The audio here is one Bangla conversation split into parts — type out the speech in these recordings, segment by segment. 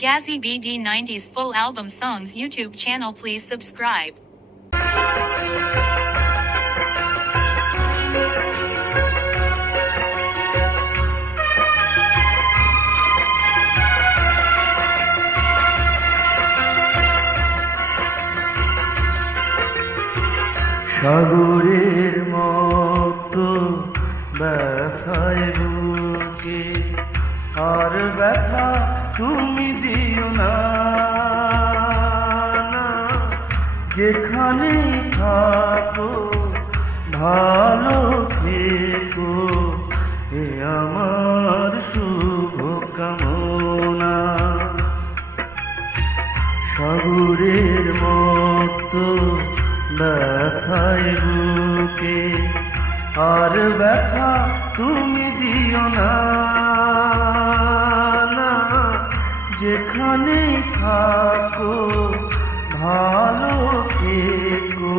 Gazzy BD90's full album songs YouTube channel. Please subscribe. সাগরের মতো ব্যথায় বুকে আর ব্যথা তুমি দিও না, যেখানে থাকো ভালো থেকো, এ আমার শুভ কামনা। সাগরের মতো ব্যথায় বুকে আর ব্যথা তুমি দিও না, যেখানে থাকো ভালো থেকো,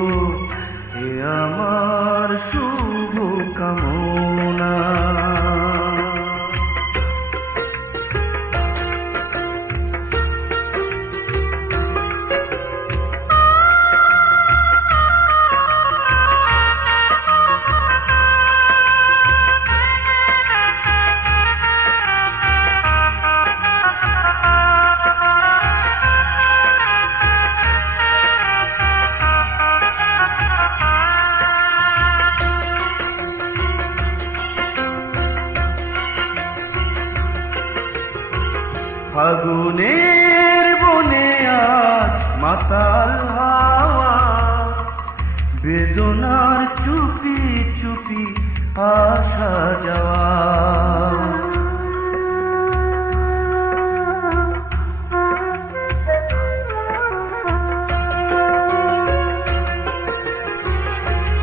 এ আমার শুভ কামনা। ফাগুনের বনে আজ মাতাল হাওয়া, বেদনার চুপি চুপি আসা যাওয়া।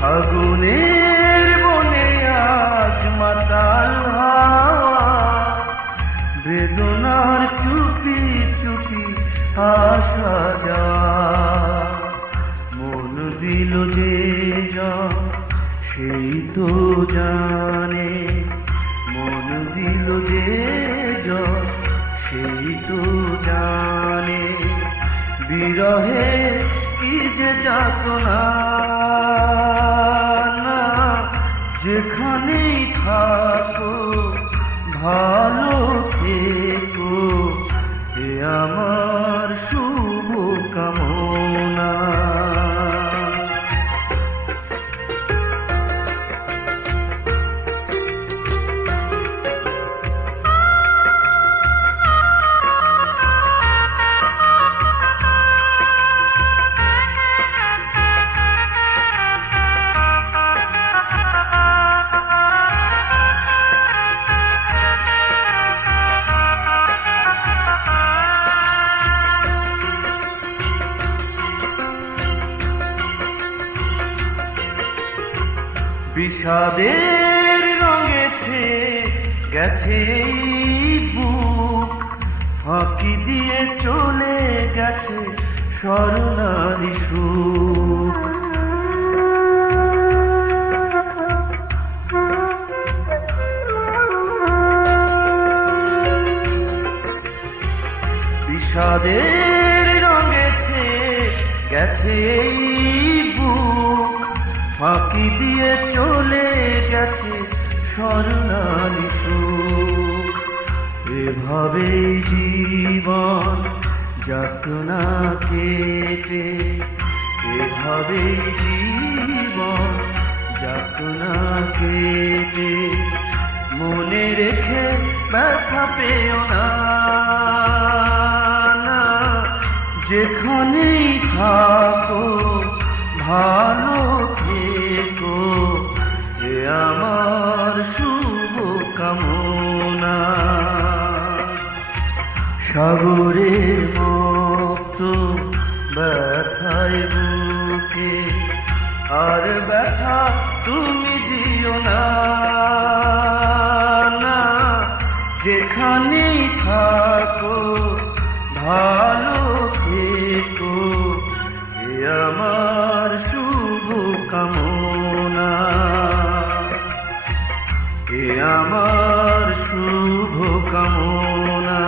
ফাগুনের বনে আজ মাতাল হাওয়া, বেদনার চুপি চুপি আসা যাওয়া। মন দিল যে সেই তো জানে, মন দিল যে সেই তো জানে, বিরহে কি যে যাতনা, যেখানেই থাকো ভালো থেকো, এ আমার শুভ কামনা। বিষাদের রঙেছে গেছে বুক, ফাঁকি দিয়ে চলে গেছে স্বর্ণালী সুখ। বিষাদের রঙেছে গেছে বুক, ফাঁকি দিয়ে চলে গেছে স্বর্ণালী সুখ। এভাবেই জীবন যাতনা কেটে, এভাবেই জীবন যাতনা কেটে, মনে রেখে ব্যথা পেও না, যেখানেই থাকো ভালো থেকো, এ আমার শুভ কামনা। সাগরের মতো ব্যথায় বুকে আর ব্যথা তুমি দিও না, যেখানেই থাকো ভালো থেকো, এ আমার শুভ কামনা, এ আমার শুভ কামনা।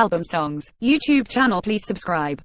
album songs YouTube channel, please subscribe.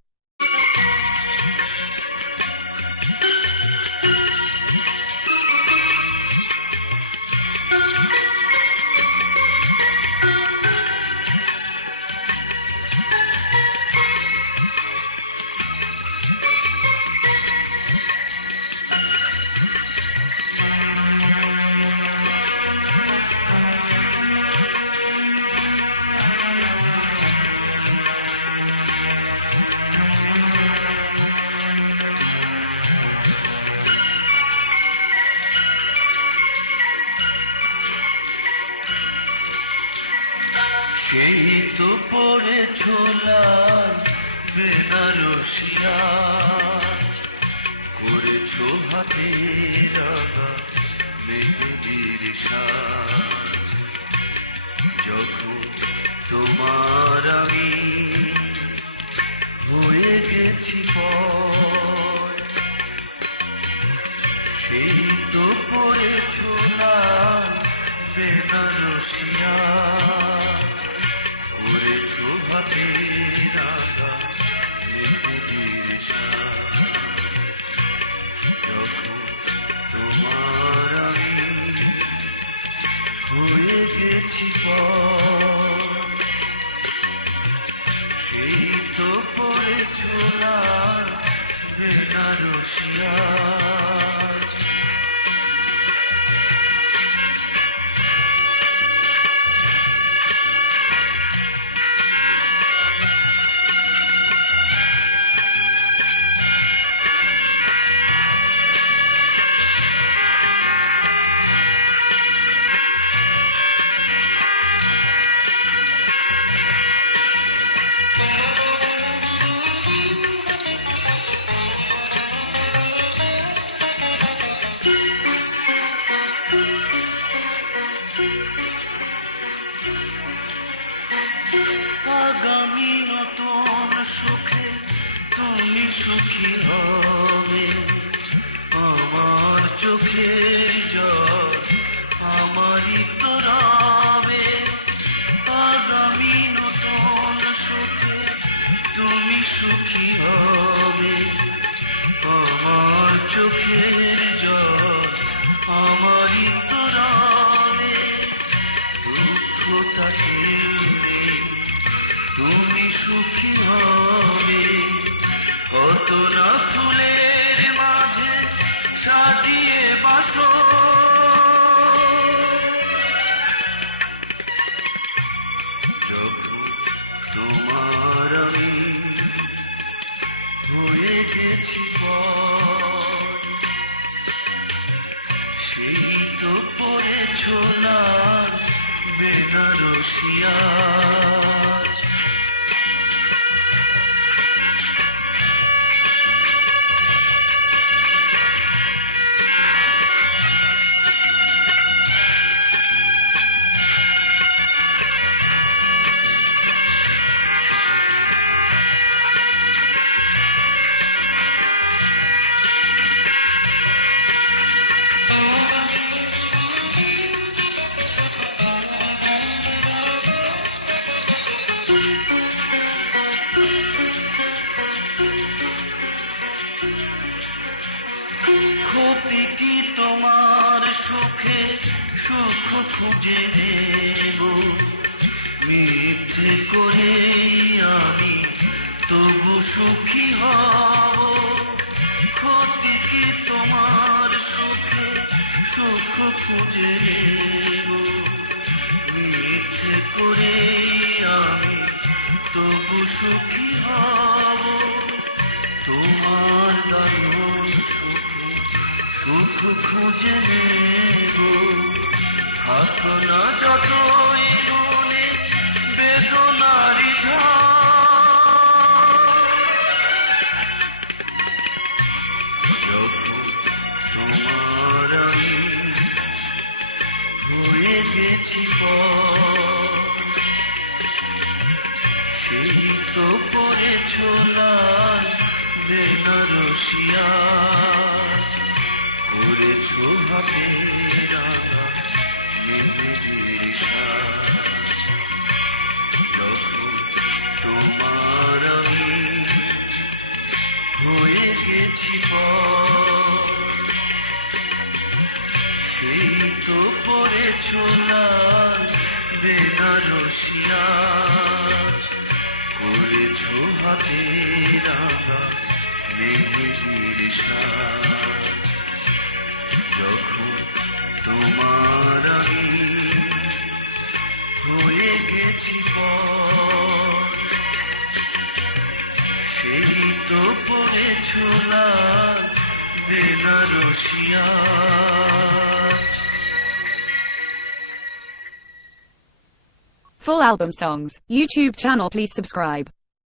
সেই তো পড়েছ লাল বেনারসি আজ, করেছ হাতে রাঙা মেহেদির সাজ। যখন তোমার আমি হয়ে গেছি পর, সেই তো পড়েছ লাল বেনারসি আজ, করেছ হাতে রাঙা মেহেদির সাজ। যখন তোমার আমি হয়ে গেছি পর, সেই তো পড়েছ লাল বেনারসি আজ। আগামী নতুন সুখে তুমি সুখী হবে, আমার চোখের জল আমারই তো রবে। আগামী নতুন সুখে তুমি সুখী হবে, আমার চোখের জল আমারই তো রবে। দুঃখ থাকেও নেই, তুমি সুখী হবে, কত না ফুলের মাঝে সাজিয়ে বাসর। যখন তোমার আমি হয়ে গেছি পর, সেই তো পড়েছ লাল বেনারসি আজ। ক্ষতি কি তোমার সুখে সুখ খুঁজে নেব, মিথ্যে করে আমি তবু সুখী হব। ক্ষতি কি তোমার সুখে সুখ খুঁজে নেব, মিথ্যে করে আমি তবু সুখী হব। তোমার দারুণ সুখে সুখ খুঁজে নেব, থাকো না যতই মনে বেদনারি ঝড়। যখন তোমার আমি হয়ে গেছি পর, সেই তো পড়েছ লাল বেনারসি আজ, করেছ হাতে রাঙা মেহেদির সাজ। যখন তোমার আমি হয়ে গেছি পর। সেই তো পড়েছ লাল বেনারসি আজ, করেছ হাতে রাঙা মেহেদির সাজ। যখন তোমার আমি হয়ে গেছি পর, সেই তো পড়েছ লাল বেনারসি আজ। Full album songs. YouTube channel please subscribe.